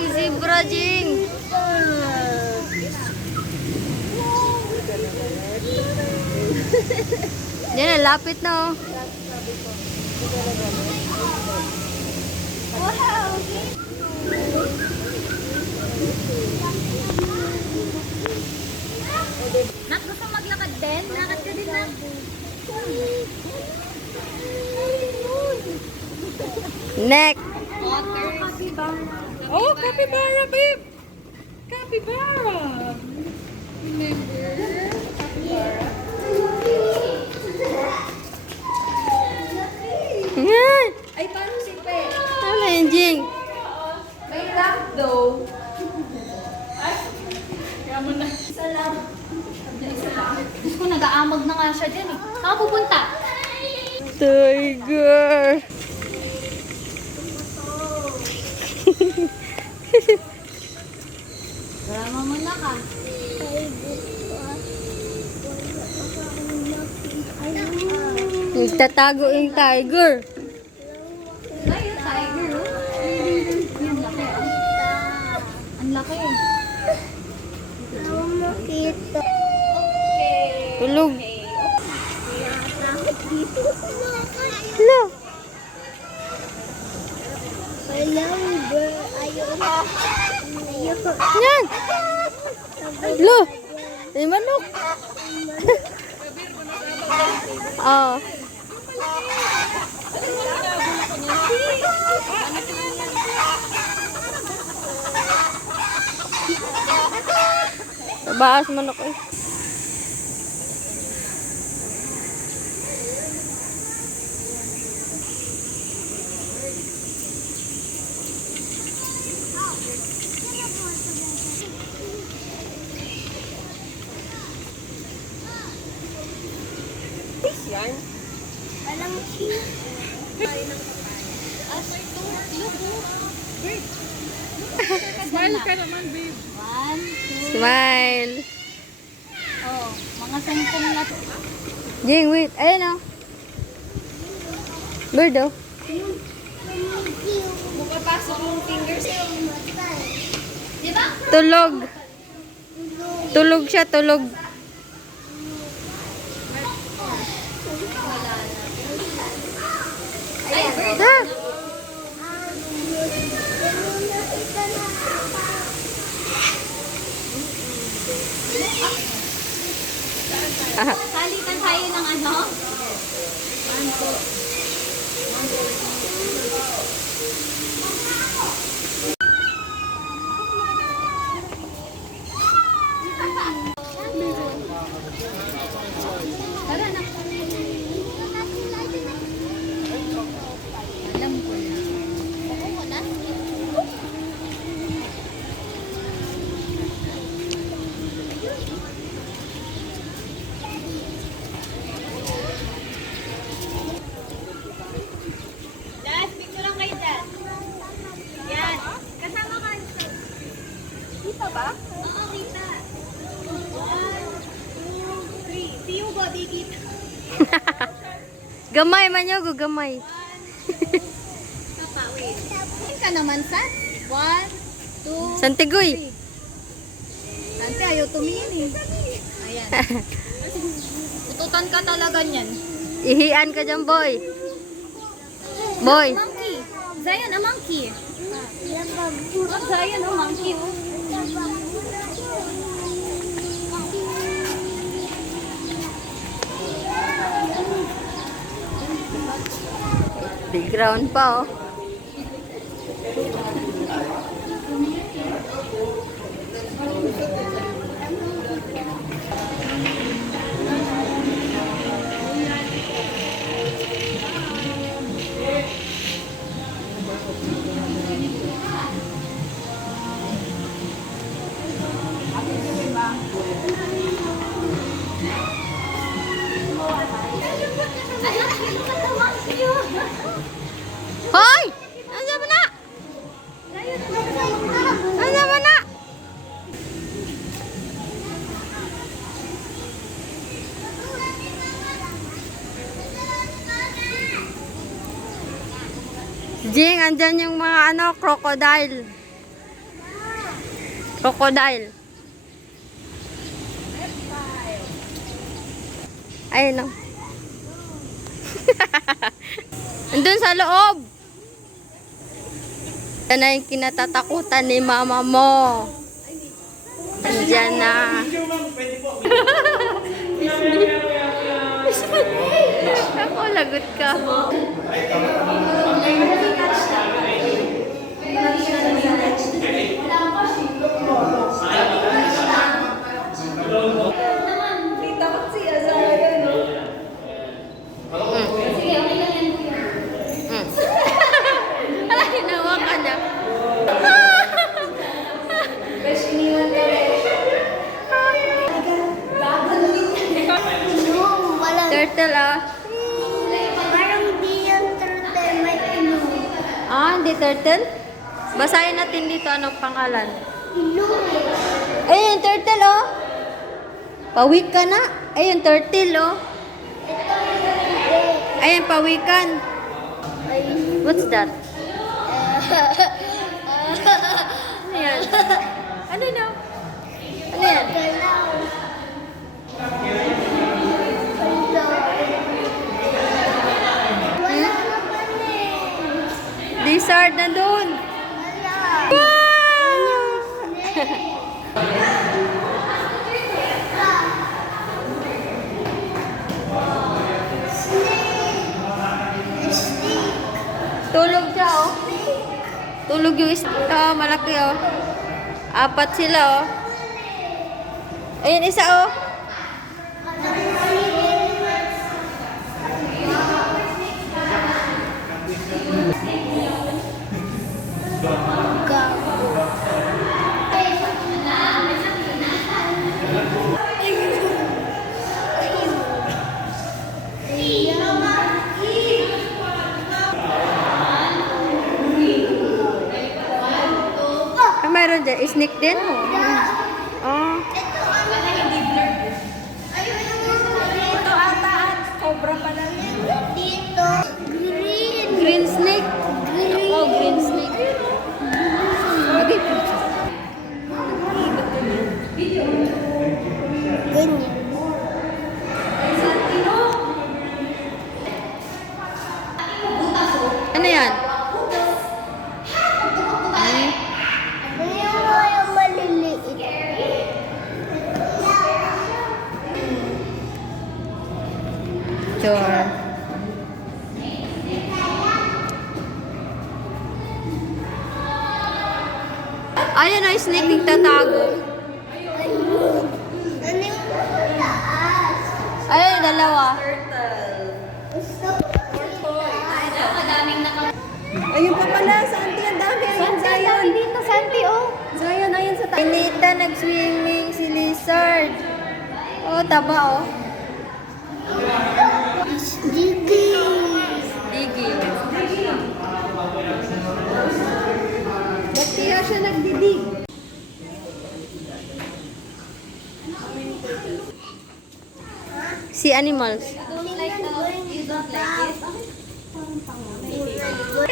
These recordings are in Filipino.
daming zebra, Jing. Yan, lapit na, oh. Nak, gusto maglakad din? Lakad ka din, Nak. Next. Oh, capybara, babe! Capybara! Remember? Capybara. Yan. Ay, paano si Pe? Ano yan, Jing? May lamp though. Ay, kaya mo na. Isa lang. Isa lang. Diyos ko, nag-aamag na nga siya dyan eh. Saan ka pupunta? Tiger. Drama mo na ka. Nagtatago yung tiger. Ay, yung tiger, oh. Yung laki, oh. Ang laki. Tulog. Hello. Yan. Hello. May manok. Oh. Tabaas manok eh. Smile ka naman, babe. 1, 2, Smile. oh. Mga 10 na. Jing, wait. Ayun oh. Bird oh. Mapapasok yung fingers. Di ba? Tulog. Tulog siya, tulog. Ay, bird. Ha? Salitan tayo ng ano? Tara na. Alam ko na. Oo na. Last, picture lang kayo dyan. Yan. Kasama ka. Kita ba? Oo, kita. 1, 2, 3. See you, body kita. Gamay man yun, gamay. Papa, wait. Tingin ka naman, San. 1, 2, Santigoy. Sante, ayaw tumingin eh. Ayan. Tututan ka talaga niyan. Ihian ka dyan, boy. Boy. Monkey. Zion, a monkey. Oh, Zion, a monkey. Oh. Background pa, oh. Hoy! Nandiyan mo na! Nandiyan mo na! Jing, andyan yung mga crocodile. Crocodile. Ayun o. Andun sa loob. Yan na yung kinatatakutan ni mama mo. Andiyan na. Ako, lagot ka. Takot si Azara yun, no? Sige, okay lang yan. Ala, hinawa ka niya. Besh, iniwan ka, Besh. Turtle, ah. Parang di yung turtle may ilong. Ah, hindi turtle? Basahin natin dito anong pangalan. Ilong. Ayun, turtle, oh. Pawik ka na. Ayun, turtle, oh. Ayun, pawikan. What's that? Ano yan? Ano na? Ano yan? Galaw. Wala naman eh. Lizard na doon. Wala. Tulog siya, oh. Tulog yung isa. Oh, malaki, oh. Apat sila, oh. Ayun, isa, oh. Ah, mayroon dyan. Snake din? Oh. Ito ata at cobra pa lang yan. Dito. Green. Green snake. Oh, green snake. Okay. Ganyan. Ano yan? Yung mga maliliit. Sure. Ayun na, snake nagtatago. Ano yung taas? Ayun, dalawa. Ayun pa pala, Santi, ang dami. Ayun, Zion. dito, Santi, oh. Zion, ayun sa taas. Pinita, nag-swimming si Lizard. Oh, taba, oh. Digi. Digi. Ba't kaya siya nagdidig? Si animals. Ay,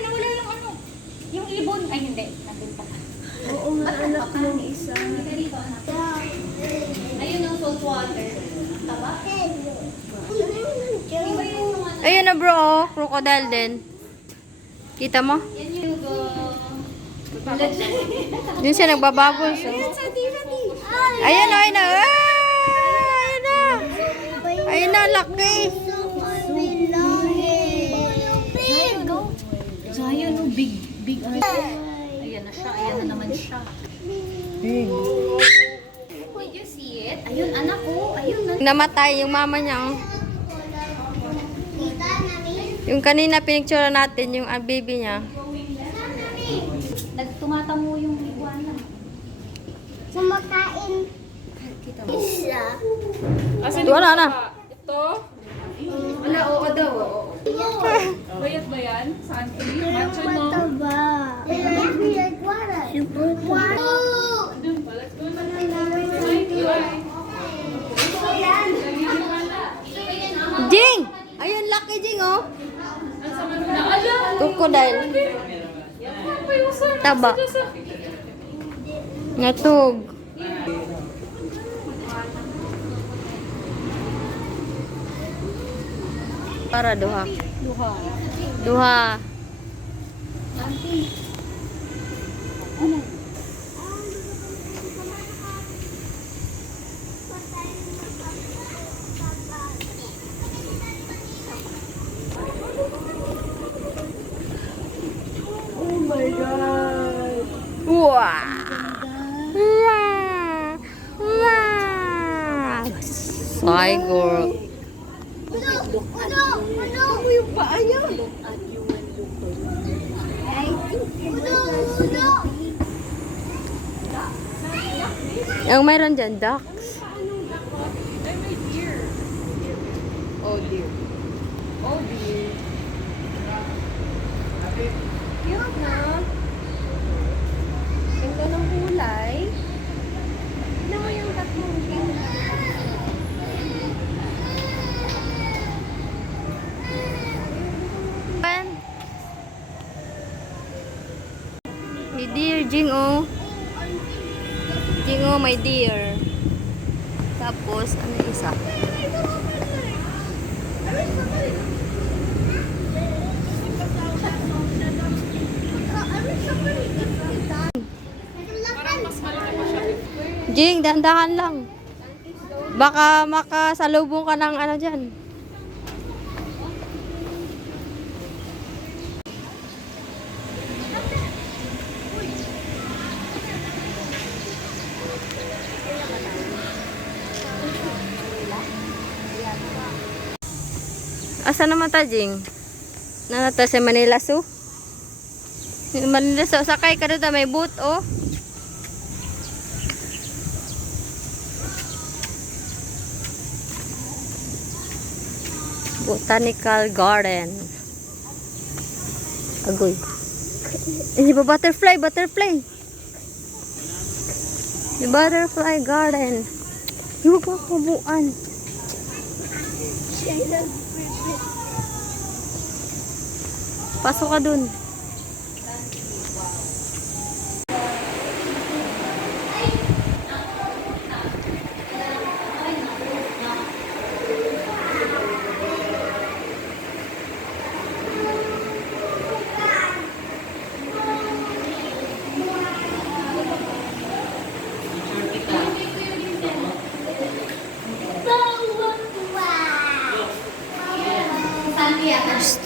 nawala yung ano. Yung ibon. Ay, hindi. Nandun pa. Oo nga, anak mong isa. Ayun ang salt water. Taba? Ayun na, bro, oh. Crocodile din. Kita mo? Yan yung Yun siya nagbababol. So. Ayun na, ayun na. Ayun na. Ayun na, laki. Zion, no, big eye. Ayan na siya, ayan na naman siya. Did you see it? Ayun, anak ko. Ayun na. Namatay yung mama niya, oh. Yung kanina pinicture natin, yung baby niya. Nagtumatamo yung iguana. Sumakain. Isa. Wala na. Ito? Wala, oo daw. Bayat ba yan? Saan? Macho, no? Mataba. Super wow. Jing! Ayun, laki Jing, oh. Crocodile. Taba. Ngatog. Para duha. Duha. Duha. Oh my God. Wow. Wow. Wow. Tiger. Ano yung paa niya? Ang mayroon dyan, ducks. Oh dear. Oh dear. Cute na. Ganda ng kulay. Tignan mo yung tatlong cute. My dear, Jing, oh. Jing, oh, my dear. Tapos, ano yung isa? Jing, dahan-dahan lang. Baka makasalubong ka ng ano dyan. Asa naman ta, Jing? Nanata sa Manila Zoo? Manila Zoo, sakay ka doon, may boat, oh. Botanical Garden. Agoy. Ini ba butterfly, butterfly. The butterfly garden. Yung pa kabuan. Pasok ka dun.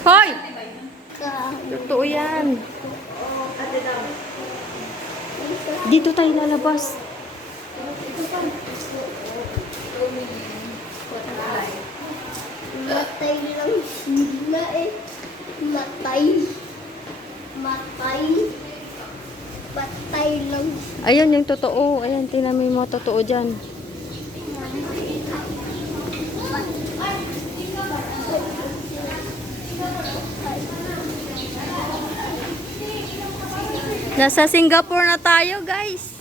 Hoy! Totoo yan. Dito tayo lalabas. Matay lang sila eh. Matay. Matay. Matay lang. Ayun yung totoo. Ayan, tingnan mo yung mga totoo dyan. Nasa Singapore na tayo, guys.